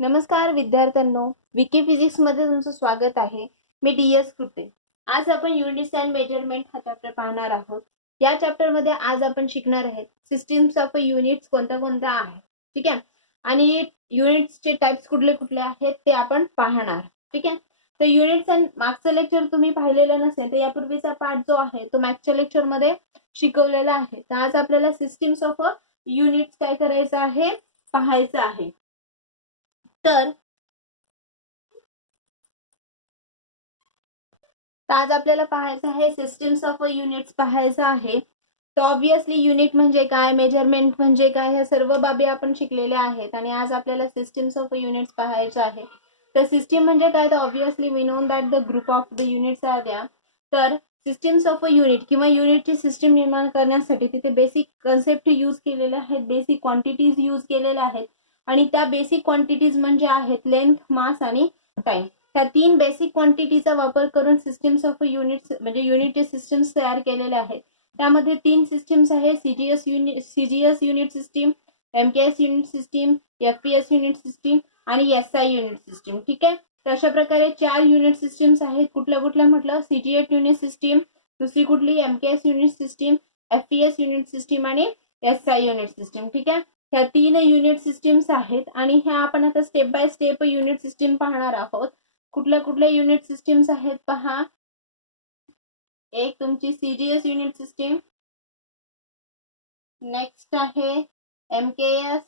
नमस्कार विद्यार्थ्यांनो, विकी फिजिक्स मध्ये तुमचं स्वागत आहे. मी डी.एस. कृते. आज आपण युनिट्स अँड मेजरमेंट हा चॅप्टर पाहणार आहोत. या चॅप्टर मध्ये आज आपण शिकणार आहेत सिस्टीम्स ऑफ युनिट्स कोणत्या कोणत्या आहेत, ठीक आहे, आणि युनिट्सचे टाइप्स कुठले कुठले आहेत ते आपण पाहणार, ठीक आहे. तर युनिट्स अँड मागचं लेक्चर तुम्ही पाहिलेलं नसेल तर यापूर्वीचा पार्ट जो आहे तो मागच्या लेक्चर मध्ये शिकवलेला आहे. तर आज आपल्याला सिस्टीम्स ऑफ युनिट्स काय करायचं आहे, पाहायचं आहे. तर आज आपल्याला पाहायचं आहे सिस्टीम्स ऑफ युनिट्स पाहायचं आहे. तर ऑब्विसली युनिट म्हणजे काय, मेजरमेंट म्हणजे काय, ह्या सर्व बाबी आपण शिकलेल्या आहेत आणि आज आपल्याला सिस्टीम्स ऑफ युनिट्स पाहायचं आहे. तर सिस्टीम म्हणजे काय, तर obviously we know that the group of the units are द्या. तर सिस्टीम्स ऑफ युनिट किंवा युनिटची सिस्टीम निर्माण करण्यासाठी तिथे बेसिक कन्सेप्ट यूज केलेले आहेत, बेसिक क्वांटिटीज यूज केलेल्या आहेत आणि त्या बेसिक क्वांटिटीज म्हणजे आहेत लेंथ, मास आणि टाइम. ह्या तीन बेसिक क्वांटिटीचा वापर करून सिस्टीम्स ऑफ युनिट्स म्हणजे युनिट सिस्टम्स तयार केलेले आहेत. त्यामध्ये तीन सिस्टीम्स आहेत, CGS unit system, MKS unit system, FPS unit system आणि एसआय युनिट सिस्टीम, ठीक आहे. तर अशा प्रकारे चार युनिट सिस्टीम्स आहेत. कुठल्या कुठल्या म्हटलं, सीजीएस युनिट सिस्टीम, दुसरी कुठली MKS unit system, FPS unit system आणि एसआय युनिट सिस्टीम, ठीक आहे. ह्या तीन युनिट सिस्टीम्स आहेत आणि ह्या आपण आता step by step unit system पाहणार आहोत. कुठल्या कुठल्या युनिट सिस्टीम्स आहेत पहा. एक तुमची सीजीएस युनिट सिस्टीम, नेक्स्ट आहे एमकेएस,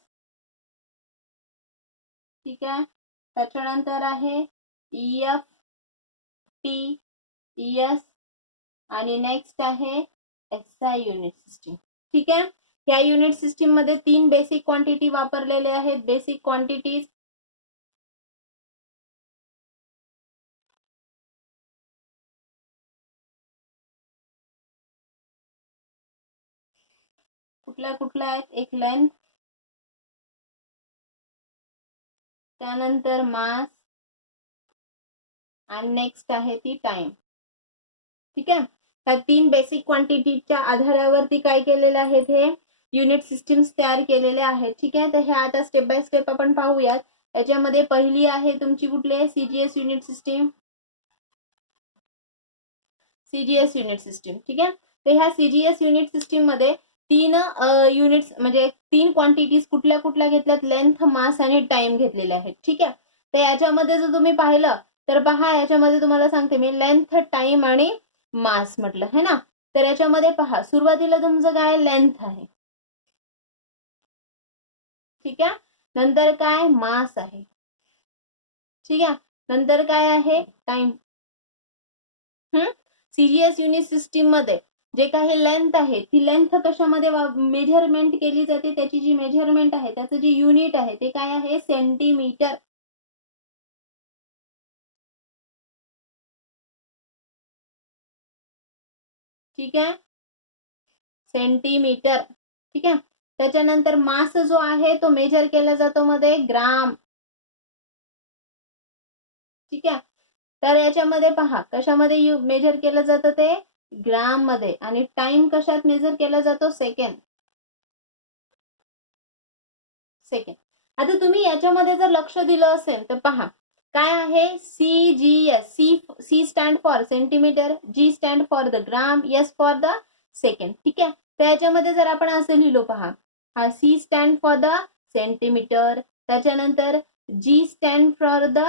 ठीक आहे. त्याच्यानंतर आहे ईएफ टी ईएस आणि नेक्स्ट आहे एसआय युनिट सिस्टीम, ठीक आहे. या युनिट सिस्टीम मध्ये तीन बेसिक क्वांटिटी वापरलेले आहेत. बेसिक क्वांटिटीज कुठल्या कुठल्या आहेत, एक लेंथ, त्यानंतर मास आणि नेक्स्ट आहे ती टाइम, ठीक आहे. त्या तीन बेसिक क्वांटिटीच्या आधारावरती काय केलेलं आहे, हे युनिट सिस्टीम्स तयार केलेले आहेत, ठीक आहे. तर हे आता स्टेप बाय स्टेप आपण पाहूयात. याच्यामध्ये पहिली आहे तुमची कुठली, CGS unit system, CGS unit system, ठीक आहे. तर ह्या सीजीएस युनिट सिस्टीम मध्ये तीन युनिट्स म्हणजे तीन क्वांटिटीज कुठल्या कुठल्या घेतल्यात, लेंथ, मास आणि टाइम घेतलेले आहेत, ठीक आहे. तर याच्यामध्ये जर तुम्ही पाहिलं तर पहा, याच्यामध्ये तुम्हाला सांगते मी लेंथ, टाइम आणि मास म्हटलं है ना. तर याच्यामध्ये पहा, सुरुवातीला तुमचं काय लेंथ आहे, ठीक आहे. नंतर काय मास आहे, ठीक आहे. नंतर काय आहे टाइम. सीजीएस युनिट सिस्टीम मध्ये जे काही लेंथ आहे ती लेंथ कशामध्ये मेजरमेंट केली जाते, त्याची जी मेजरमेंट आहे त्याचं जे युनिट आहे ते काय आहे, सेंटीमीटर, ठीक आहे, सेंटीमीटर, ठीक आहे. त्याच्यानंतर मास जो आहे तो मेजर केला जातो मध्ये ग्राम, ठीक आहे. तर याच्यामध्ये पहा कशामध्ये मेजर केलं जातं, ते ग्राम मध्ये. आणि टाइम कशात मेजर केला जातो, सेकंड, सेकंड. आता तुम्ही याच्यामध्ये जर लक्ष दिलं असेल तर पहा काय आहे, CGS, C stand for centimetre, G stand for the gram, S for the second, ठीक आहे. तर याच्यामध्ये जर आपण असं लिहिलो पहा, हा C stand for the centimetre, त्याच्यानंतर G stand for the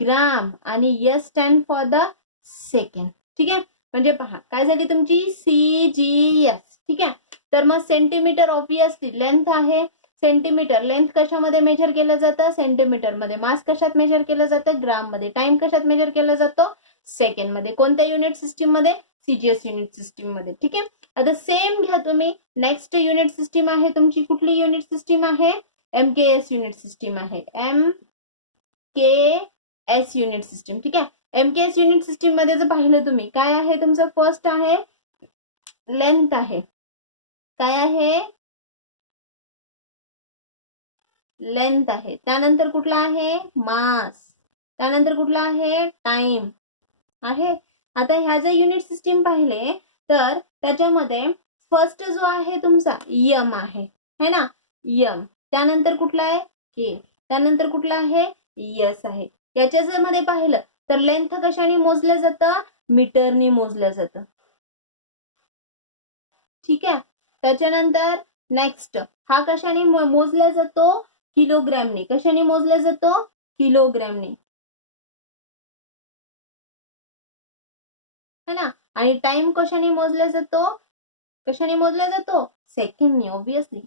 gram आणि S stand for the second, ठीक आहे. म्हणजे पहा काय झाली तुमची सीजीएस, ठीक आहे. तर मग सेंटीमीटर ऑब्विसली लेंथ आहे, सेंटीमीटर लेंथ कशामध्ये मेजर केलं जातं, सेंटीमीटर मध्ये. मास कशात मेजर केलं जातं, ग्राम मध्ये. टाइम कशात मेजर केलं जातं, सेकंड मध्ये. कोणत्या युनिट सिस्टीम मध्ये, सीजीएस युनिट सिस्टीम मध्ये, ठीक आहे. आता सेम घ्या तुम्ही, नेक्स्ट युनिट सिस्टीम आहे तुमची कुठली युनिट सिस्टीम आहे, एमकेएस युनिट सिस्टीम आहे, एमकेएस युनिट सिस्टीम, ठीक आहे. एमकेएस युनिट सिस्टीम मध्ये जर पाहिलं तुम्ही काय आहे तुमचं, फर्स्ट आहे लेंथ आहे, काय आहे लेंथ आहे. त्यानंतर कुठला आहे मास, त्यानंतर कुठला आहे टाइम आहे. आता ह्या जर युनिट सिस्टीम पाहिले तर त्याच्यामध्ये फर्स्ट जो आहे तुमचा यम आहे है ना, यम. त्यानंतर कुठला आहे के, त्यानंतर कुठला आहे, यस आहे. याच्या जर मध्ये पाहिलं तर लेंथ कशाने मोजलं जातं, मीटरनी मोजलं जातं. ठीक आहे. त्याच्यानंतर नेक्स्ट हा कशाने मोजला जातो, किलोग्रॅमने. कशाने मोजला जातो, किलोग्रॅमने, है ना. आणि टाइम कशाने मोजला जातो, कशाने मोजला जातो, सेकंडने ऑब्विसली.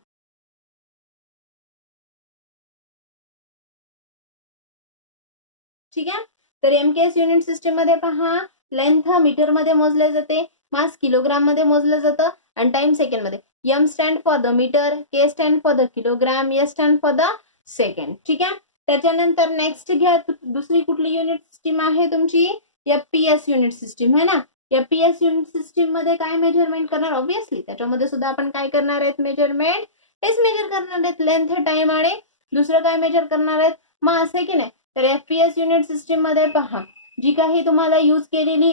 ठीक आहे. तर एमकेएस युनिट सिस्टीम मध्ये पहा, लेंथ मीटर मध्ये मोजले जाते, मास किलोग्राम मध्ये मोजलं जातं आणि टाइम सेकंड मध्ये. M stand for the metre, K stand for the kilogram, S stand for the second. ठीक आहे. त्याच्यानंतर नेक्स्ट घ्या, दुसरी कुठली युनिट सिस्टीम आहे तुमची, एफपीएस युनिट सिस्टीम है ना. एफपीएस युनिट सिस्टीम मध्ये काय मेजरमेंट करणार, ऑब्विसली त्याच्यामध्ये सुद्धा आपण काय करणार आहेत, मेजरमेंट हेच मेजर करणार आहेत, लेंथ, टाइम आणि दुसरं काय मेजर करणार आहेत, मास, आहे की नाही. तर एफपीएस युनिट सिस्टीम मध्ये पहा, जी काही तुम्हाला यूज केलेली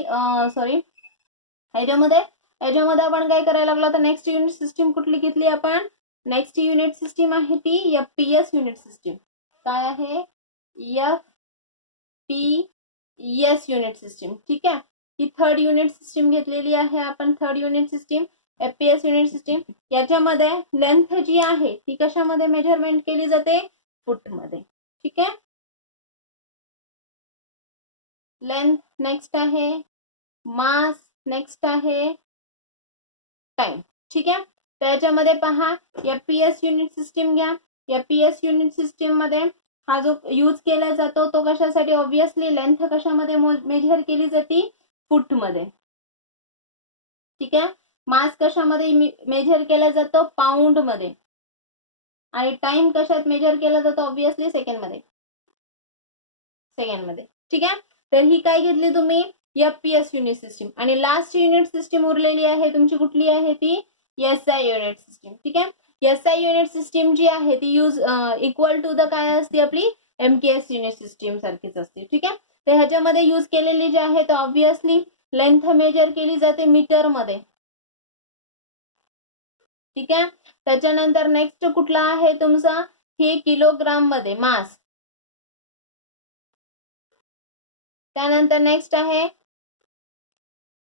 याच्यामध्ये आपण काय करायला लागलो, तर नेक्स्ट युनिट सिस्टीम कुठली घेतली आपण, नेक्स्ट युनिट सिस्टीम आहे ती एफपीएस युनिट सिस्टीम. काय आहे, एफपीएस युनिट सिस्टीम. ठीक आहे. ही थर्ड युनिट सिस्टीम घेतलेली आहे आपण, third unit system FPS unit system. याच्यामध्ये लेंथ जी आहे ती कशामध्ये मेजरमेंट केली जाते, फूट मध्ये. ठीक आहे. लेंथ नेक्स्ट आहे, मास नेक्स्ट आहे, टाइम. ठीक आहे. त्याच्यामध्ये पहा, एफपीएस युनिट सिस्टीम घ्या. एफपीएस युनिट सिस्टीम मध्ये हा जो यूज केला जातो तो कशासाठी, ऑब्विसली लेंथ कशामध्ये मेजर केली जाते, फूट मध्ये. ठीक आहे. मास कशामध्ये मेजर केला जातो, पाऊंड मध्ये. आणि टाइम कशात मेजर केला जातो, ऑब्विसली सेकंड मध्ये, सेकंड मध्ये. ठीक आहे. तर ही काय घेतली तुम्ही, एफपीएस युनिट सिस्टीम. आणि लास्ट युनिट सिस्टीम उरलेली आहे तुमची, कुठली आहे ती, एसआय युनिट सिस्टीम. ठीक आहे. एसआय युनिट सिस्टीम जी आहे ती यूज इक्वल टू द काय असते, आपली एमकेएस युनिट सिस्टीम सारखीच असते. ठीक आहे. तर ह्याच्यामध्ये यूज केलेली जी आहे तर ऑब्विसली लेंथ मेजर केली जाते मीटर मध्ये. ठीक आहे. त्याच्यानंतर नेक्स्ट कुठला आहे तुमचा, हे किलोग्राम मध्ये, मास. त्यानंतर नेक्स्ट आहे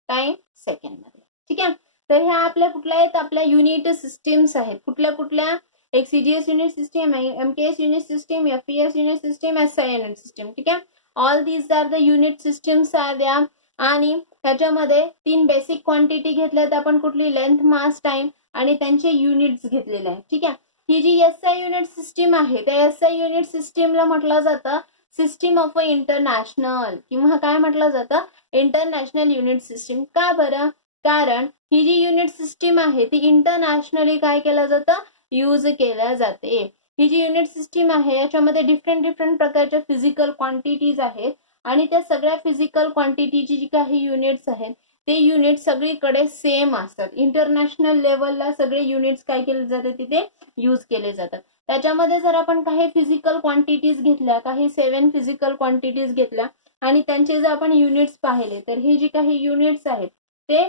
टाइम, सेकंड मध्ये. ठीक आहे. तर ह्या आपल्या कुठल्या आहेत, आपल्या युनिट सिस्टीम्स आहेत. कुठल्या कुठल्या, एक CGS unit system, MKS unit system, FPS unit system, SI unit system. ठीक आहे. All these are the unit systems are द्या. आणि त्याच्यामध्ये 3 बेसिक क्वांटिटी घेतल्यात आपण, कुठली, लेंथ, मास, टाइम, आणि त्यांचे युनिट्स घेतलेले आहेत. ठीक आहे. ही जी एसआय युनिट सिस्टीम आहे त्या एसआय युनिट सिस्टीमला म्हटलं जातं सिस्टीम ऑफ अ इंटरनॅशनल, किंवा काय म्हटलं जातं, इंटरनॅशनल युनिट सिस्टीम. का बरं, कारण ही जी युनिट सिस्टीम आहे ती इंटरनॅशनली काय केलं जातं, यूज केल्या जाते. ही जी युनिट सिस्टीम आहे याच्यामध्ये डिफरंट प्रकारच्या फिजिकल क्वांटिटीज आहेत. आणि त्या सगळ्या फिजिकल क्वांटिटीची जी काही युनिट्स आहेत ते युनिट सगळीकडे सेम असतात. इंटरनॅशनल लेवलला सगळे युनिट्स काय केले जातात, तिथे यूज केले जातात. त्याच्यामध्ये जर आपण काही फिजिकल क्वांटिटीज घेतल्या, काही 7 फिजिकल क्वांटिटीज घेतल्या आणि त्यांचे जर आपण युनिट्स पाहिले तर हे जे काही युनिट्स आहेत ते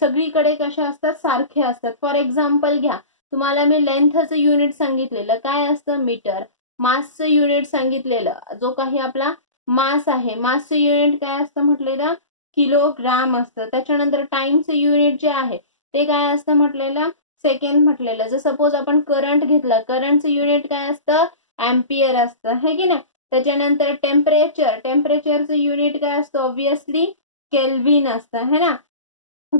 सगळीकडे कशा असतात, सारखे असतात. फॉर एक्झाम्पल घ्या, तुम्हाला मी लेंथचं युनिट सांगितलेलं काय असतं, मीटर. मासचं युनिट सांगितलेलं, जो काही आपला मास आहे, मासचं युनिट काय असतं म्हटलेलं, किलोग्राम असतं. त्याच्यानंतर टाइमचं युनिट जे आहे ते काय असतं म्हटलेलं, सेकंड म्हटलेलं. जर सपोज आपण करंट घेतलं, करंटचं युनिट काय असतं, अँपियर असतं, है की नाही. त्याच्यानंतर टेम्परेचरचं युनिट काय असतं, ऑब्विसली केल्विन असतं, है ना.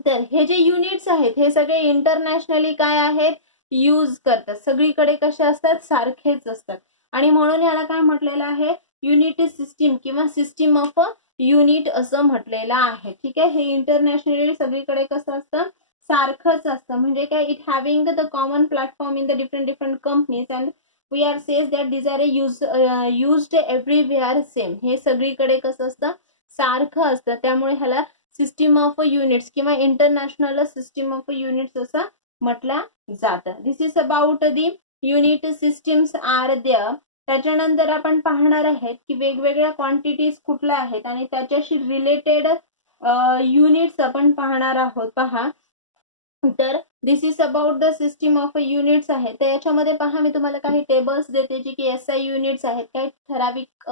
तर हे जे युनिट्स आहेत हे सगळे इंटरनॅशनली काय आहेत, यूज करतात. सगळीकडे कसे असतात, सारखेच असतात. आणि म्हणून याला काय म्हटलेलं आहे, युनिट सिस्टीम किंवा सिस्टीम ऑफ युनिट असं म्हटलेलं आहे. ठीक आहे. हे इंटरनॅशनली सगळीकडे कसं असतं, सारखंच असतं. म्हणजे काय, it having the common platform in the different companies and we are says that this are used everywhere same. हे सगळीकडे कसं असतं, सारखं असतं. त्यामुळे ह्याला सिस्टीम ऑफ युनिट्स किंवा इंटरनॅशनल सिस्टीम ऑफ युनिट्स असं म्हटलं जातं. This is about the unit systems are there. त्याच्यानंतर आपण पाहणार आहेत की वेगवेगळ्या क्वांटिटीज कुठल्या आहेत आणि त्याच्याशी रिलेटेड युनिट्स आपण पाहणार आहोत. पहा, तर this is about the system of units आहे. तर याच्यामध्ये पहा मी तुम्हाला काही टेबल्स देते जे की एसआय युनिट्स आहेत, काही ठराविक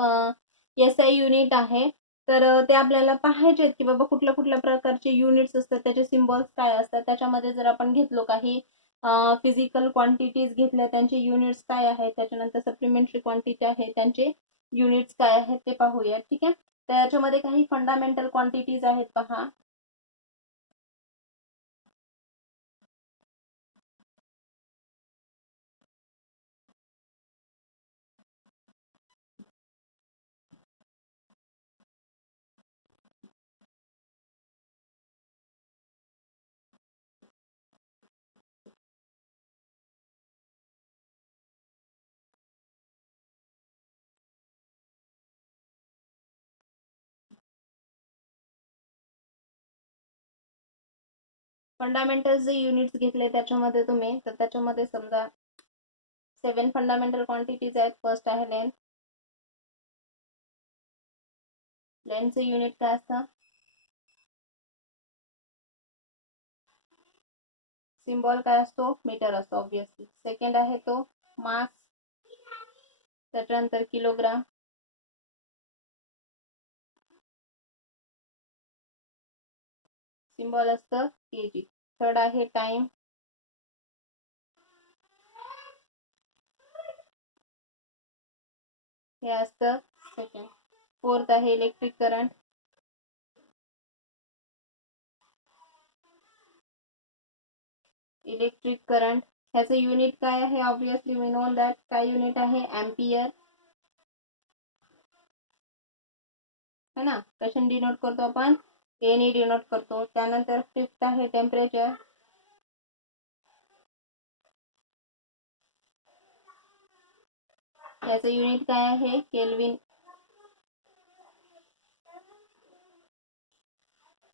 एसआय युनिट आहे. तर ते आपल्याला पाहायचे आहेत की बाबा कुठल्या कुठल्या प्रकारचे युनिट्स असतात, त्याचे सिम्बॉल्स काय असतात. त्याच्यामध्ये जर आपण घेतलो काही फिजिकल क्वांटिटीज घेतल्या, त्यांचे युनिट्स काय आहेत, त्याच्यानंतर सप्लिमेंटरी क्वांटिटी आहे त्यांचे युनिट्स काय आहेत ते पाहूया. ठीक आहे. तर याच्यामध्ये काही फंडामेंटल क्वांटिटीज आहेत पहा. फंडामेंटल जे युनिट्स घेतले त्याच्यामध्ये तुम्ही, तर त्याच्यामध्ये समजा 7 फंडामेंटल क्वांटिटीज आहेत. फर्स्ट आहे लेंथ. लेंथचं युनिट काय असतं? सिम्बॉल काय असतो? मीटर असतो ऑब्विसली. सेकंड आहे तो मास, त्याच्यानंतर किलोग्राम, सिम्बॉल असतं केजी. थर्ड आहे टाइम, हे असतं सेकंड. फोर्थ आहे इलेक्ट्रिक करंट, इलेक्ट्रिक करंट ह्याचं युनिट काय आहे? ऑब्विसली वी नो दॅट काय युनिट आहे? एम्पियर, है ना. कशाने डिनोट करतो आपण? एने डिनोट करतो. त्यानंतर फिफ्थ आहे टेम्परेचर, याचं युनिट काय आहे? केल्विन.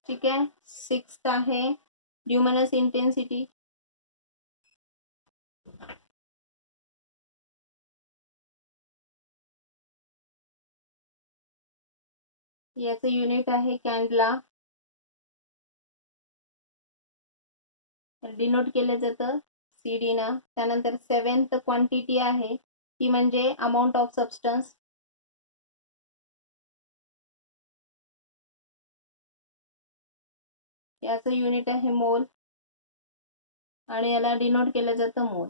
ठीक आहे. सिक्स्थ आहे ल्युमिनस इंटेन्सिटी, याचं युनिट आहे कॅन्डला, डिनोट केलं जातं सीडी ना. त्यानंतर सेवेंथ क्वांटिटी आहे ती म्हणजे अमाऊंट ऑफ सबस्टन्स, याचं युनिट आहे मोल आणि याला डिनोट केलं जातं मोल.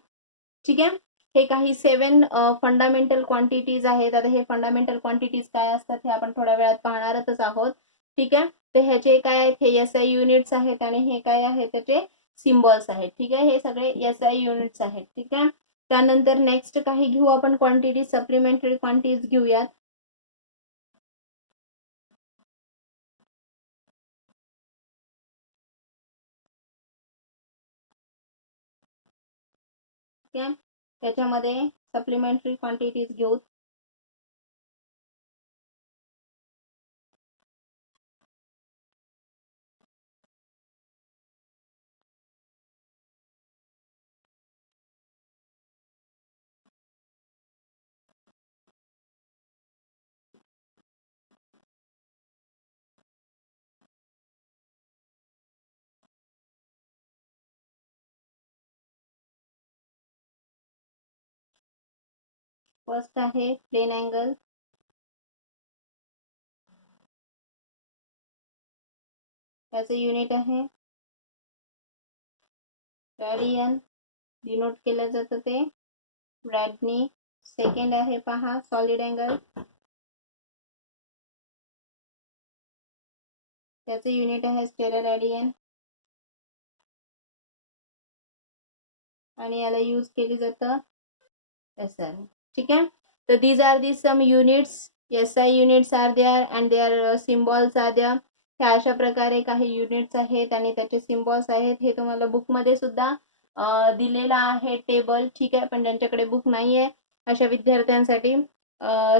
ठीक आहे. हे काही 7 फंडामेंटल क्वांटिटीज आहेत. आता हे फंडामेंटल क्वांटिटीज काय असतात हे आपण थोड्या वेळात पाहणारच आहोत. ठीक आहे. तर ह्याचे काय आहेत? हे एसआय युनिट्स आहेत आणि हे काय आहे? त्याचे सिम्बॉल्स आहेत. ठीक आहे. हे सगळे एसआय युनिट्स आहेत. ठीक आहे. त्यानंतर नेक्स्ट काही घेऊ आपण क्वांटिटी, सप्लिमेंटरी क्वांटिटीज घेऊयात. ठीक आहे. त्याच्यामध्ये सप्लिमेंटरी क्वांटिटीज घेऊ. फर्स्ट आहे प्लेन अँगल, त्याचे युनिट आहे रेडियन, डिनोट केलं जातं ते रॅडनी. सेकंड आहे पहा सॉलिड अँगल, त्याचे युनिट आहे स्टेलर रेडियन आणि याला यूज केली जातं एसआय. ठीक आहे. तर these are the some units, SI units are there and their symbols are there. ह्या अशा प्रकारे काही युनिट्स आहेत आणि त्याचे सिम्बॉल्स आहेत. हे तुम्हाला बुकमध्ये सुद्धा दिलेला आहे टेबल. ठीक आहे. पण ज्यांच्याकडे बुक नाही आहे अशा विद्यार्थ्यांसाठी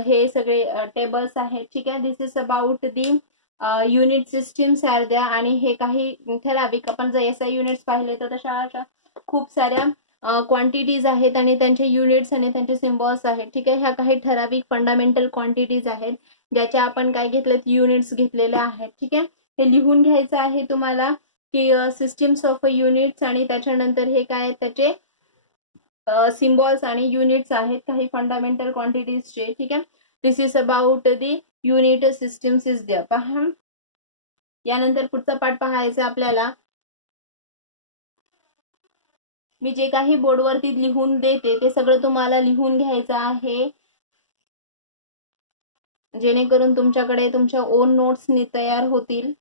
हे सगळे टेबल्स आहेत. ठीक आहे. This is about the unit systems are द्या. आणि हे काही ठराविक आपण जर एसआय युनिट्स पाहिले तर तशा अशा खूप साऱ्या क्वांटिटीज आहेत आणि त्यांचे युनिट्स आणि त्यांचे सिम्बॉल्स आहेत. ठीक आहे. ह्या काही ठराविक फंडामेंटल क्वांटिटीज आहेत ज्याच्या आपण काय घेतलेत? युनिट्स घेतलेल्या आहेत. ठीक आहे. हे लिहून घ्यायचं आहे तुम्हाला. की सिस्टीम्स ऑफ युनिट्स आणि त्याच्यानंतर हे काय आहेत त्याचे सिम्बॉल्स आणि युनिट्स आहेत काही फंडामेंटल क्वांटिटीजचे. ठीक आहे, this is about the unit systems is there. पहा यानंतर पुढचा पाठ पाहायचा आपल्याला. मी जे काही बोर्डवरती लिहून देते ते सगळं तुम्हाला लिहून घ्यायचं आहे, जेणेकरून तुमच्याकडे तुमच्या ओन नोट्स तयार होतील.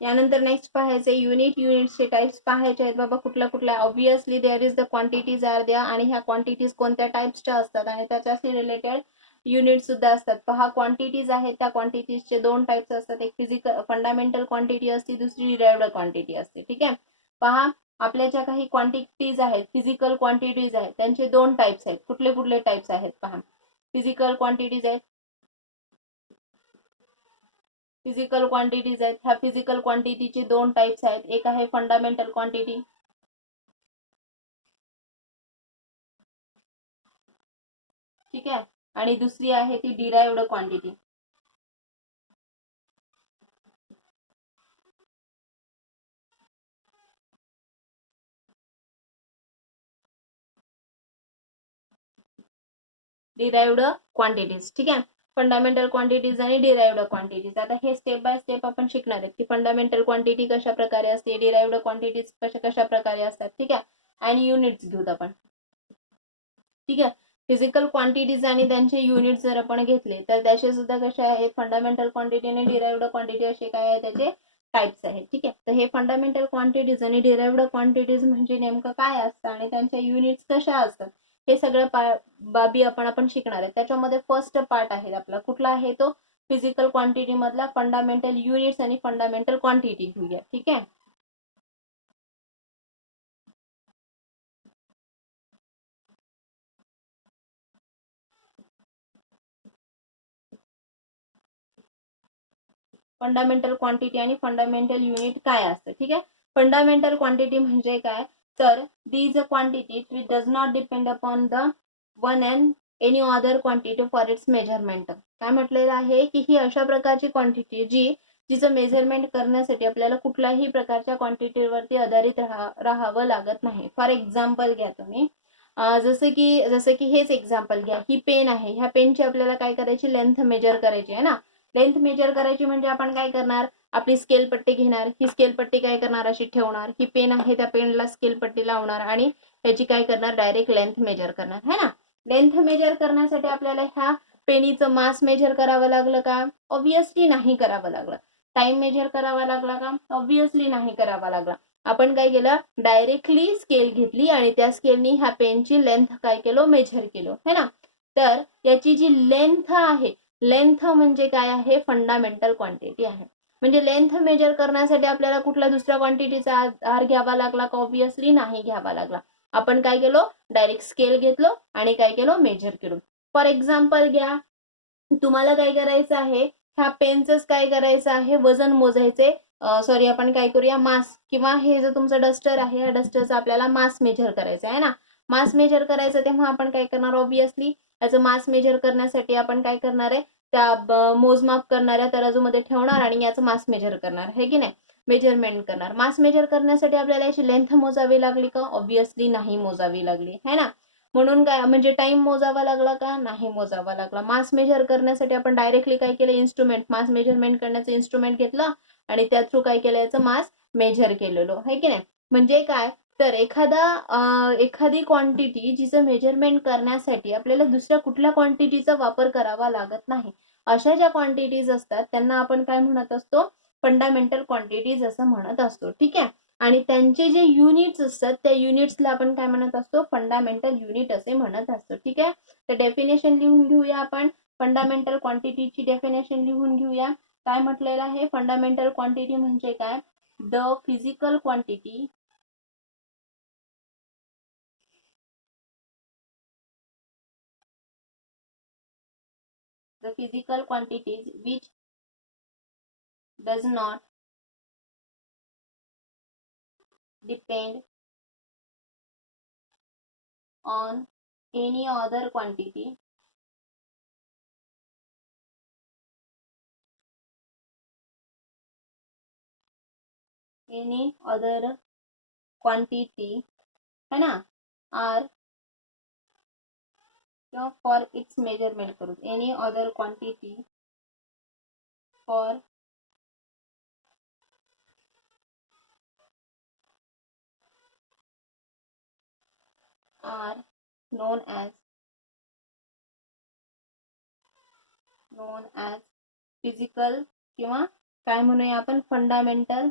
यानंतर नेक्स्ट पाहायचे युनिट. युनिटचे टाइप्स पाहायचे आहेत बाबा कुठल्या कुठल्या. Obviously there is the quantities are द्या, आणि ह्या क्वांटिटीज कोणत्या टाइप्सच्या असतात आणि त्याच्याशी रिलेटेड युनिट सुद्धा असतात. पहा क्वांटिटीज आहेत, त्या क्वांटिटीजचे दोन टाइप्स असतात. एक फिजिकल फंडामेंटल क्वांटिटी असते, दुसरी डिराइव्ड क्वांटिटी असते. ठीक आहे, पहा आपल्या ज्या काही क्वांटिटीज आहेत, फिजिकल क्वांटिटीज आहेत, त्यांचे दोन टाइप्स आहेत. कुठले कुठले टाइप्स आहेत पहा. फिजिकल क्वांटिटीज आहेत, फिजिकल क्वांटिटीज आहेत. ह्या फिजिकल क्वांटिटीचे दोन टाइप्स आहेत. एक आहे फंडामेंटल क्वांटिटी, ठीक आहे, आणि दुसरी आहे ती डिराइव्ड क्वांटिटी. Derived quantities. ठीक आहे, फंडामेंटल क्वांटिटीज आणि डिराइव्ड क्वांटिटीज. आता हे स्टेप बाय स्टेप आपण शिकणार आहेत की फंडामेंटल क्वांटिटी कशा प्रकारे असते, डिराइव्ड क्वांटिटीज कशा प्रकारे असतात. ठीक आहे, आणि युनिट्स घेऊत आपण. ठीक आहे, फिजिकल क्वांटिटीज आणि त्यांचे युनिट्स जर आपण घेतले तर त्याचे सुद्धा कसे आहेत, फंडामेंटल क्वांटिटी आणि डिराइव्ड क्वांटिटी असे काय आहे त्याचे टाइप्स आहेत. ठीक आहे, तर हे फंडामेंटल क्वांटिटीज आणि डिराइव्ड क्वांटिटीज म्हणजे नेमकं काय असतं आणि त्यांच्या युनिट्स कशा असतात हे सगळं बाबी आपण शिकणार आहे. त्याच्यामध्ये फर्स्ट पार्ट आहे आपला, कुठला आहे तो, फिजिकल क्वांटिटी मधला फंडामेंटल युनिट्स आणि फंडामेंटल क्वांटिटी घेऊया. ठीक आहे, फंडामेंटल क्वांटिटी आणि फंडामेंटल युनिट काय असतं. ठीक आहे, फंडामेंटल क्वांटिटी म्हणजे काय, तर these quantity which does not depend upon the one and any other quantity for its measurement. काय म्हटलेलं आहे की ही अशा प्रकारची क्वांटिटी जिचं मेजरमेंट करण्यासाठी आपल्याला कुठल्याही प्रकारच्या क्वांटिटीवरती आधारित राहावं लागत नाही. फॉर एक्झाम्पल घ्या तुम्ही, जसं की हेच एक्झाम्पल घ्या. ही पेन आहे, ह्या पेनची आपल्याला काय करायची, लेंथ मेजर करायची आहे ना. लेंथ मेजर करायची म्हणजे आपण काय करणार, आपली स्केल पट्टी घेणार, ही स्केल पट्टी काय करणार अशी ठेवणार, ही पेन आहे त्या पेनला स्केल पट्टी लावणार आणि त्याची काय करणार डायरेक्ट लेंथ मेजर करणार है ना. लेंथ मेजर करण्यासाठी आपल्याला ह्या पेनीचं मास मेजर करावं लागलं का, ऑब्विसली नाही करावं लागलं. टाइम मेजर करावा लागला का, ऑब्विसली नाही करावा लागला. आपण काय केलं, डायरेक्टली स्केल घेतली आणि त्या स्केलनी ह्या पेनची लेंथ काय केलं, मेजर केलं है ना. तर याची जी लेंथ आहे, लेंथ म्हणजे काय आहे, फंडामेंटल क्वांटिटी आहे. म्हणजे लेंथ मेजर करण्यासाठी आपल्याला कुठल्या दुसऱ्या क्वांटिटीचा आधार घ्यावा लागला का, ऑब्विसली नाही घ्यावा लागला. आपण काय केलं, डायरेक्ट स्केल घेतलो आणि काय केलं, मेजर केलं. फॉर एक्झाम्पल घ्या, तुम्हाला काय करायचं आहे, ह्या पेनचंच काय करायचं आहे, वजन मोजायचे. सॉरी, आपण काय करूया, मास, किंवा हे जर तुमचं डस्टर आहे, या डस्टरचा आपल्याला मास मेजर करायचं आहे ना. मास मेजर करायचं तेव्हा आपण काय करणार, ऑब्विसली याचं मास मेजर करण्यासाठी आपण काय करणार आहे, त्या मोजमाप करणाऱ्या तराजूमध्ये ठेवणार आणि याचं मास मेजर करणार आहे की नाही, मेजरमेंट करणार. मास मेजर करण्यासाठी आपल्याला याची लेंथ मोजावी लागली का, ऑब्विसली नाही मोजावी लागली है ना. म्हणून काय, म्हणजे टाइम मोजावा लागला का, नाही मोजावा लागला. मास मेजर करण्यासाठी आपण डायरेक्टली काय केलं, इन्स्ट्रुमेंट, मास मेजरमेंट करण्याचं इन्स्ट्रुमेंट घेतलं आणि त्या थ्रू काय केलं, याचं मास मेजर केलेलो आहे की नाही. म्हणजे काय, तर एखादी क्वांटिटी जिचं मेजरमेंट करण्यासाठी आपल्याला दुसऱ्या कुठल्या क्वांटिटीचा वापर करावा लागत नाही, अशा ज्या क्वांटिटीज असतात त्यांना आपण काय म्हणत असतो, फंडामेंटल क्वांटिटीज असं म्हणत असतो. ठीक आहे, आणि त्यांचे जे युनिट्स असतात त्या युनिट्सला आपण काय म्हणत असतो, फंडामेंटल युनिट असे म्हणत असतो. ठीक आहे, तर डेफिनेशन लिहून घेऊया आपण. फंडामेंटल क्वांटिटीची डेफिनेशन लिहून घेऊया. काय म्हटलेलं आहे, फंडामेंटल क्वांटिटी म्हणजे काय, the physical quantity which does not depend on any other quantity है ना आर किंवा फॉर इट्स मेजरमेंट करू any other quantity for are known as physical किंवा काय म्हणूया आपण फंडामेंटल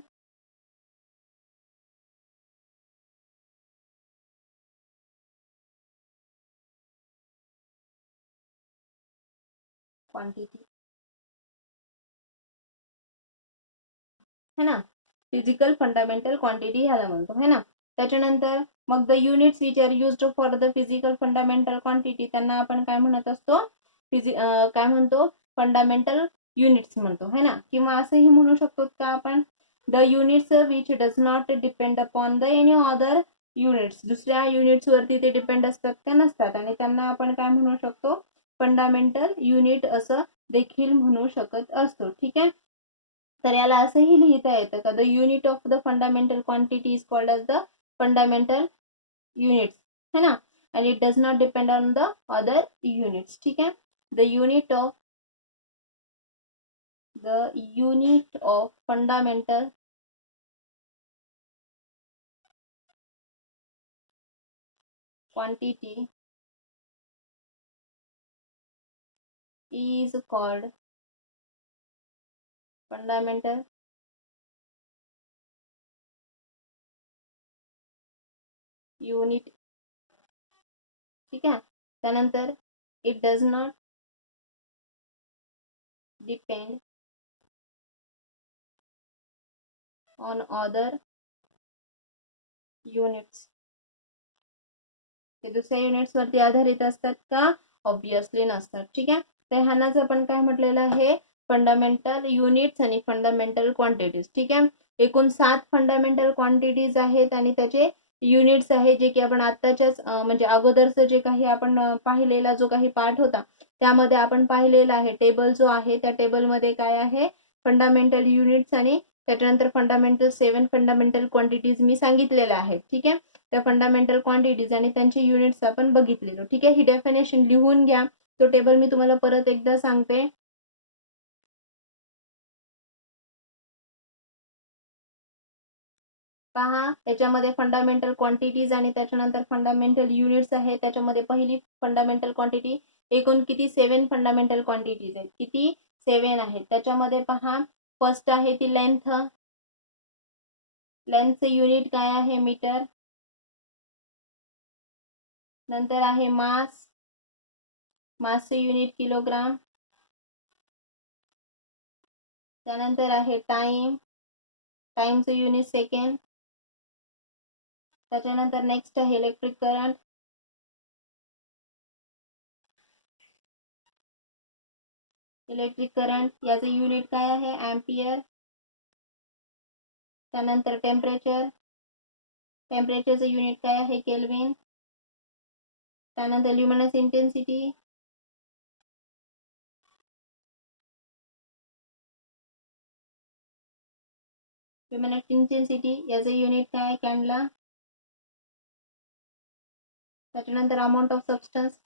क्वांटिटी है ना फिजिकल फंडामेंटल क्वांटिटी ह्याला म्हणतो है ना त्याच्यानंतर मग the units which are used for the physical fundamental quantity त्यांना आपण काय म्हणत असतो काय म्हणतो फंडामेंटल युनिट्स म्हणतो है ना किंवा असंही म्हणू शकतो का आपण the units which does not depend upon the any other units दुसऱ्या युनिट्स वरती ते डिपेंड असतात का नसतात आणि त्यांना आपण काय म्हणू शकतो फंडामेंटल युनिट असं देखील म्हणू शकत असतो ठीक आहे तर याला असंही लिहिता येतं का the unit of the fundamental quantity is called as the fundamental units है ना and it does not depend on the other units ठीक है the unit of fundamental quantity is called fundamental unit ठीक आहे त्यानंतर it does not depend on other units ते दुसऱ्या units वरती आधारित असतात का ऑब्विसली नसतात ठीक आहे तर ह्यानाच आपण काय म्हटलेलं आहे फंडामेंटल युनिट्स आणि फंडामेंटल क्वांटिटीज ठीक आहे एकूण 7 फंडामेंटल क्वांटिटीज आहेत आणि त्याचे युनिट्स आहे जे की आपण आत्ताच्याच म्हणजे अगोदरचं जे काही आपण पाहिलेला जो काही पाठ होता त्यामध्ये आपण पाहिलेला आहे टेबल जो आहे त्या टेबलमध्ये काय आहे फंडामेंटल युनिट्स आणि त्याच्यानंतर फंडामेंटल 7 फंडामेंटल क्वांटिटीज मी सांगितलेल्या आहेत ठीक आहे त्या फंडामेंटल क्वांटिटीज आणि त्यांचे युनिट्स आपण बघितलेलो ठीक आहे ही डेफिनेशन लिहून घ्या तो टेबल मी तुम्हाला परत एकदा सांगते पहा याच्यामध्ये फंडामेंटल क्वांटिटीज आणि त्याच्यानंतर फंडामेंटल युनिट्स आहे त्याच्यामध्ये पहिली फंडामेंटल क्वांटिटी एकूण किती 7 फंडामेंटल क्वांटिटीज आहेत किती 7 आहेत त्याच्यामध्ये पहा फर्स्ट आहे ती लेंथचे युनिट काय आहे मीटर नंतर आहे मासचे युनिट किलोग्राम त्यानंतर आहे टाइमचे युनिट सेकंड त्याच्यानंतर नेक्स्ट आहे इलेक्ट्रिक करंट याचे युनिट काय आहे एम्पियर त्यानंतर टेम्परेचरचे युनिट काय आहे केल्विन त्यानंतर ल्युमिनस इंटेन्सिटी याचे युनिट काय कॅन्डला त्याच्यानंतर अमाउंट ऑफ सबस्टन्स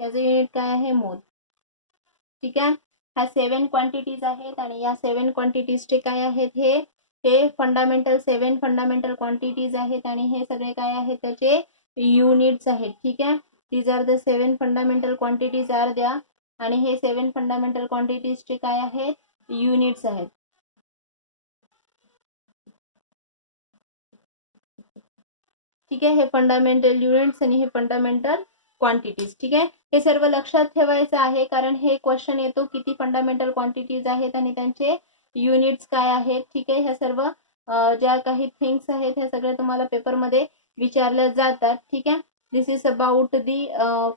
याचे युनिट काय आहे मोल ठीक आहे ह्या 7 क्वांटिटीज आहेत आणि या 7 क्वांटिटीजचे काय आहेत हे फंडामेंटल 7 फंडामेंटल क्वांटिटीज आहेत आणि हे सगळे काय आहेत त्याचे युनिट्स आहेत ठीक आहे these are the 7 fundamental quantities are द्या आणि हे 7 फंडामेंटल क्वांटिटीजचे काय आहेत युनिट्स आहेत ठीक आहे हे फंडामेंटल युनिट्स आणि हे फंडामेंटल क्वांटिटीज ठीक आहे हे सर्व लक्षात ठेवायचं आहे कारण हे क्वेश्चन येतो किती फंडामेंटल क्वांटिटीज आहेत आणि त्यांचे युनिट्स काय आहेत ठीक आहे ह्या सर्व ज्या काही थिंग्स आहेत ह्या सगळ्या तुम्हाला पेपरमध्ये विचारल्या जातात ठीक आहे this is about the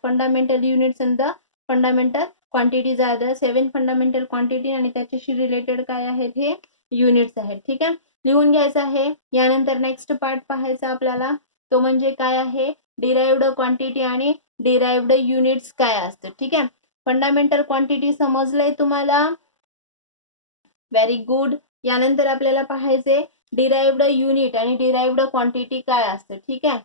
fundamental units and the fundamental quantities are the 7 fundamental quantity आणि त्याच्याशी रिलेटेड काय आहेत हे युनिट्स आहेत ठीक आहे लिहून घ्यायचं आहे. यानंतर नेक्स्ट पार्ट पाहायचा आपल्याला, तो म्हणजे काय आहे, डिराइव्ड क्वांटिटी आणि डिराइव्ड युनिट्स काय असतं. ठीक आहे, फंडामेंटल क्वांटिटी समजलंय तुम्हाला, व्हेरी गुड. यानंतर आपल्याला पाहायचे डिराइव्ड युनिट आणि डिराइव्ड क्वांटिटी काय असतं. ठीक आहे,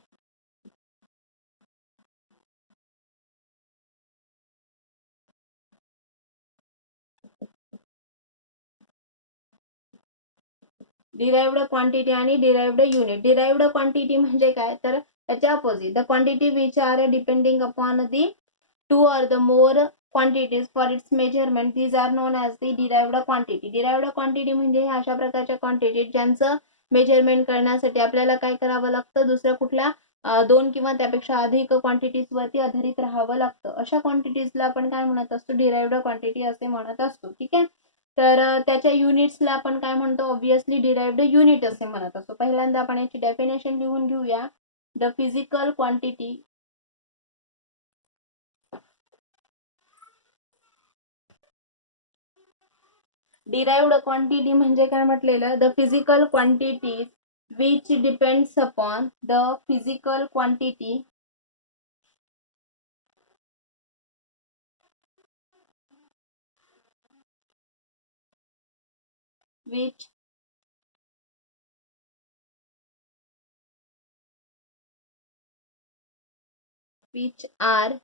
डिराइव्ड क्वांटिटी आणि डिराइव्ड युनिट. डिराइव्ड क्वांटिटी म्हणजे काय, तर त्याच्या opposite, the quantity which are depending upon the two or the more quantities for its measurement, these are known as the derived quantity. Derived quantity म्हणजे अशा प्रकारच्या quantity ज्यांचं measurement करण्यासाठी आपल्याला काय करावं लागतं, दुसऱ्या कुठल्या दोन किंवा त्यापेक्षा अधिक क्वांटिटीज वरती आधारित राहावं लागतं. अशा क्वांटिटीजला आपण काय म्हणत असतो, डिराइव्ड क्वांटिटी असे म्हणत असतो. ठीक आहे, तर त्याच्या युनिट्सला आपण काय म्हणतो, ऑब्विसली डिराइव्ड युनिट असे म्हणत असतो. पहिल्यांदा आपण याची डेफिनेशन लिहून घेऊया. The physical quantity, derived quantity म्हणजे काय म्हटलेलं, the physical quantities which depends upon, the physical quantity which are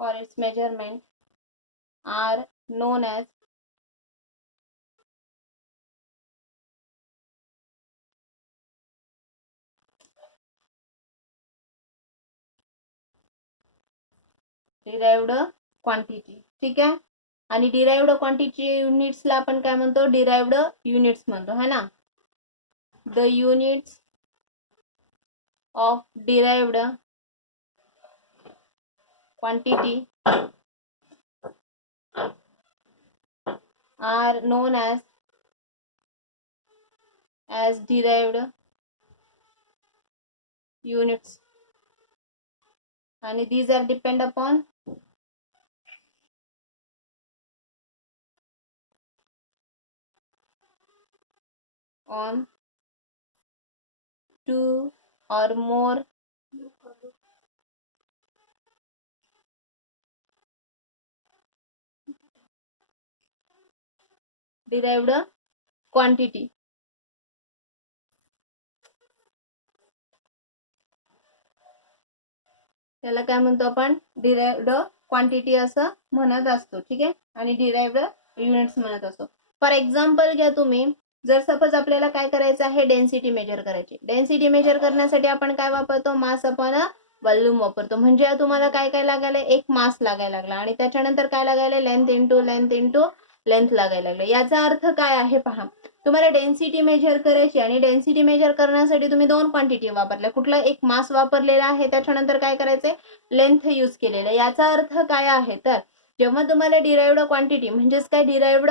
for its measurement are known as derived quantity. ठीक आहे, आणि डिराइव्ड क्वांटिटी युनिट्सला आपण काय म्हणतो, डिराइव्ड युनिट्स म्हणतो, है ना. The units of derived quantity are known as derived units, and these are depend upon on two or more derived quantity. त्याला काय म्हणतो आपण, डिराइव्ड क्वांटिटी असं म्हणत असतो. ठीक आहे, आणि डिराइव्ड युनिट्स म्हणत असतो. फॉर एक्झाम्पल घ्या तुम्ही, जर सपोज आपल्याला काय करायचं आहे, डेन्सिटी मेजर करायची. डेन्सिटी मेजर करण्यासाठी आपण काय वापरतो, मास अपॉन व्हॉल्यूम वापरतो. म्हणजे तुम्हाला काय काय लागायला, एक मास लागायला लागला आणि त्याच्यानंतर काय लागायला, लेंथ इंटू लेंथ लागायला लागलं. याचा अर्थ काय आहे पहा, तुम्हाला डेन्सिटी मेजर करायची आणि डेन्सिटी मेजर करण्यासाठी तुम्ही दोन क्वांटिटी वापरल्या. कुठला, एक मास वापरलेला आहे, त्याच्यानंतर काय करायचंय, लेंथ यूज केलेलं. याचा अर्थ काय आहे, तर जेव्हा तुम्हाला डिराइव्ड क्वांटिटी म्हणजेच काय, डिराइव्ड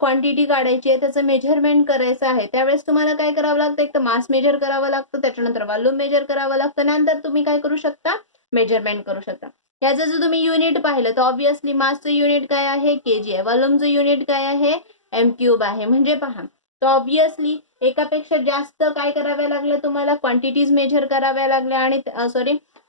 क्वांटिटी काढायची आहे, त्याचं मेजरमेंट करायचं आहे, त्यावेळेस तुम्हाला काय करावं लागतं, एक तर मास मेजर करावं लागतं, त्याच्यानंतर व्हॉल्यूम मेजर करावं लागतं, नंतर तुम्ही काय करू शकता, मेजरमेंट करू शकता. याचं जर तुम्ही युनिट पाहिलं तर ऑब्विसली मासचं युनिट काय आहे, केजी आहे, व्हॉल्यूमचं युनिट काय आहे, एम क्यूब आहे. म्हणजे पहा, तर ऑब्विसली एकापेक्षा जास्त काय कराव्या लागलं, तुम्हाला क्वांटिटीज मेजर कराव्या लागल्या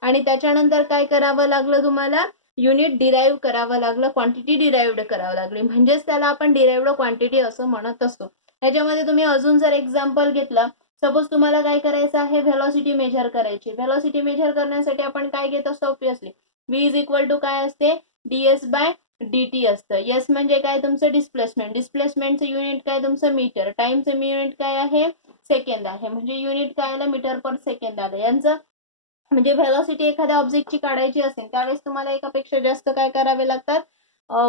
आणि त्याच्यानंतर काय करावं लागलं, तुम्हाला युनिट डिराइव्ह करावं लागलं, क्वांटिटी डिराइव्ह करावं लागली. म्हणजेच त्याला आपण डिराइव्ड क्वांटिटी असं म्हणत असतो. ह्याच्यामध्ये तुम्ही अजून जर एक्झाम्पल घेतलं, सपोज तुम्हाला काय करायचं आहे, व्हेलॉसिटी मेजर करायची. व्हेलॉसिटी मेजर करण्यासाठी आपण काय घेत असतो, obviously v is equal to काय असते, ds बाय dt असतं. एस म्हणजे काय, तुमचं डिस्प्लेसमेंट. डिस्प्लेसमेंटचं युनिट काय, तुमचं मीटर. टाइमचं युनिट काय आहे, सेकंद आहे. म्हणजे युनिट काय आलं, मीटर पर सेकंद आलं. यांचं म्हणजे व्हेलॉसिटी एखाद्या ऑब्जेक्टची काढायची असेल त्यावेळेस तुम्हाला एकापेक्षा जास्त काय करावे लागतात,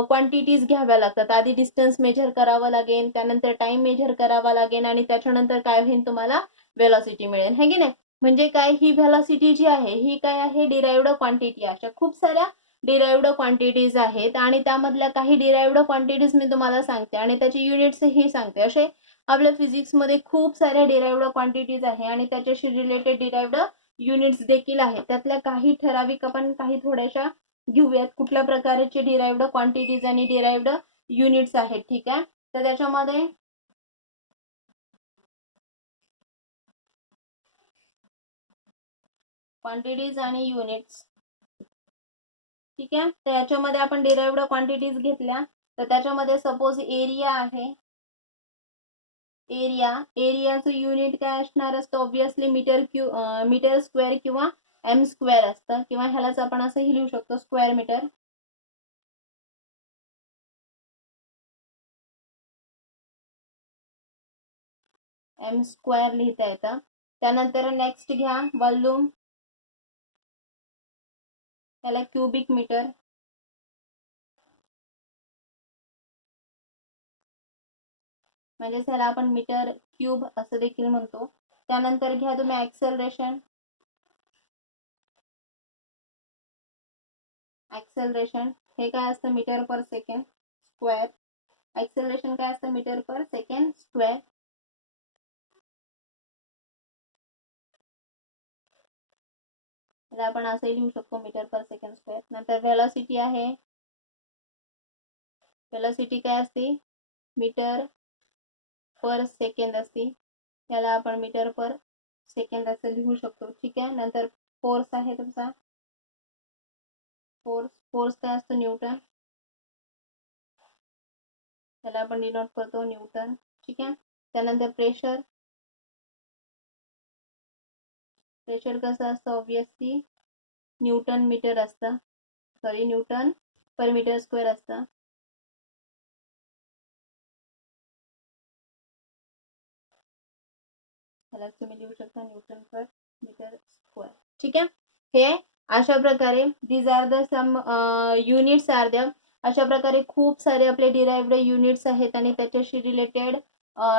क्वांटिटीज घ्याव्या लागतात. आधी डिस्टन्स मेजर करावं लागेल, त्यानंतर टाइम मेजर करावा लागेल आणि त्याच्यानंतर काय होईल, तुम्हाला व्हेलॉसिटी मिळेल, है की नाही. म्हणजे काय, ही व्हेलॉसिटी जी आहे ही काय आहे, डिराइव्ड क्वांटिटी. अशा खूप साऱ्या डिराइव्ड क्वांटिटीज आहेत आणि त्यामधल्या काही डिराइव्ड क्वांटिटीज मी तुम्हाला सांगते आणि त्याचे युनिट्स ही सांगते. असे आपल्या फिजिक्समध्ये खूप साऱ्या डिराइव्ड क्वांटिटीज आहे आणि त्याच्याशी रिलेटेड डिराइव्ड युनिट्स देखील आहेत. त्यातल्या काही ठराविक आपण काही थोड्याशा घेऊयात, कुठल्या प्रकारचे डिराइव्ड क्वांटिटीज आणि डिराइव्ड युनिट्स आहेत. ठीक आहे, तर त्याच्यामध्ये क्वांटिटीज आणि युनिट्स. ठीक आहे, तर याच्यामध्ये आपण डिराइव्ड क्वांटिटीज घेतल्या तर त्याच्यामध्ये सपोज एरिया आहे. एरियाचं युनिट काय असणार असतं, ऑब्विसली मीटर स्क्वेअर किंवा एम स्क्वेअर असतं, किंवा ह्यालाच आपण असंही लिहू शकतो स्क्वेअर मीटर. एम स्क्वेअर लिहिता येतं. त्यानंतर नेक्स्ट घ्या वॉल्यूम, त्याला क्युबिक मीटर. म्हणजे त्याला आपण मीटर क्यूब असं देखील म्हणतो. त्यानंतर घ्या तुम्ही ऍक्सेलरेशन. हे काय असतं, मीटर पर सेकंड स्क्वेअर. ऍक्सेलरेशन काय असतं, मीटर पर सेकंड स्क्वेअर. त्याला आपण असंही लिहू शकतो मीटर पर सेकंड स्क्वेअर. नंतर व्हेलॉसिटी आहे. व्हेलॉसिटी काय असते, मीटर पर सेकंड असते, त्याला आपण मीटर पर सेकंड असं लिहू शकतो. ठीक आहे, नंतर फोर्स आहे तुमचा. फोर्स काय असतो, न्यूटन, त्याला आपण डिनोट करतो न्यूटन. ठीक आहे, त्यानंतर प्रेशर कसं असतं, ऑब्विसली न्यूटन मीटर असतं, न्यूटन पर मीटर स्क्वेअर असतं. त्याला तुम्ही लिहू शकता न्यूटन पर मीटर स्क्वेअर. ठीक आहे, हे अशा प्रकारे these are the some units are the. अशा प्रकारे खूप सारे आपले डिराइव्ड युनिट्स आहेत आणि त्याच्याशी रिलेटेड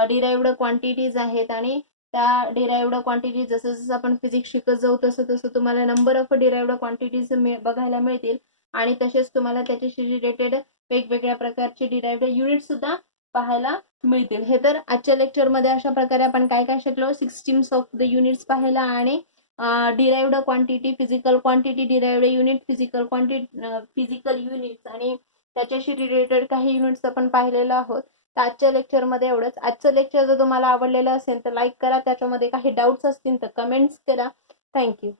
डिराइव्ड क्वांटिटीज आहेत आणि त्या डिराइव्ड क्वांटिटीज जसं जसं आपण फिजिक्स शिकत जाऊ तसं तसं तुम्हाला नंबर ऑफ डिराइव्ड क्वांटिटीज बघायला मिळतील आणि तसेच तुम्हाला त्याच्याशी रिलेटेड वेगवेगळ्या प्रकारचे डिराइव्ड युनिट सुद्धा पाहायला मिळतील. हे तर आजच्या लेक्चरमध्ये अशा प्रकारे आपण काय काय शिकलो, सिस्टीम्स ऑफ द युनिट्स पाहिला आणि derived quantity, physical quantity, derived unit, physical units आणि त्याच्याशी रिलेटेड काही युनिट्स आपण पाहिलेलो आहोत. तर आजच्या लेक्चरमध्ये एवढंच. आजचं लेक्चर जर तुम्हाला आवडलेलं असेल तर लाईक करा, त्याच्यामध्ये काही डाऊट्स असतील तर कमेंट्स करा. थँक्यू.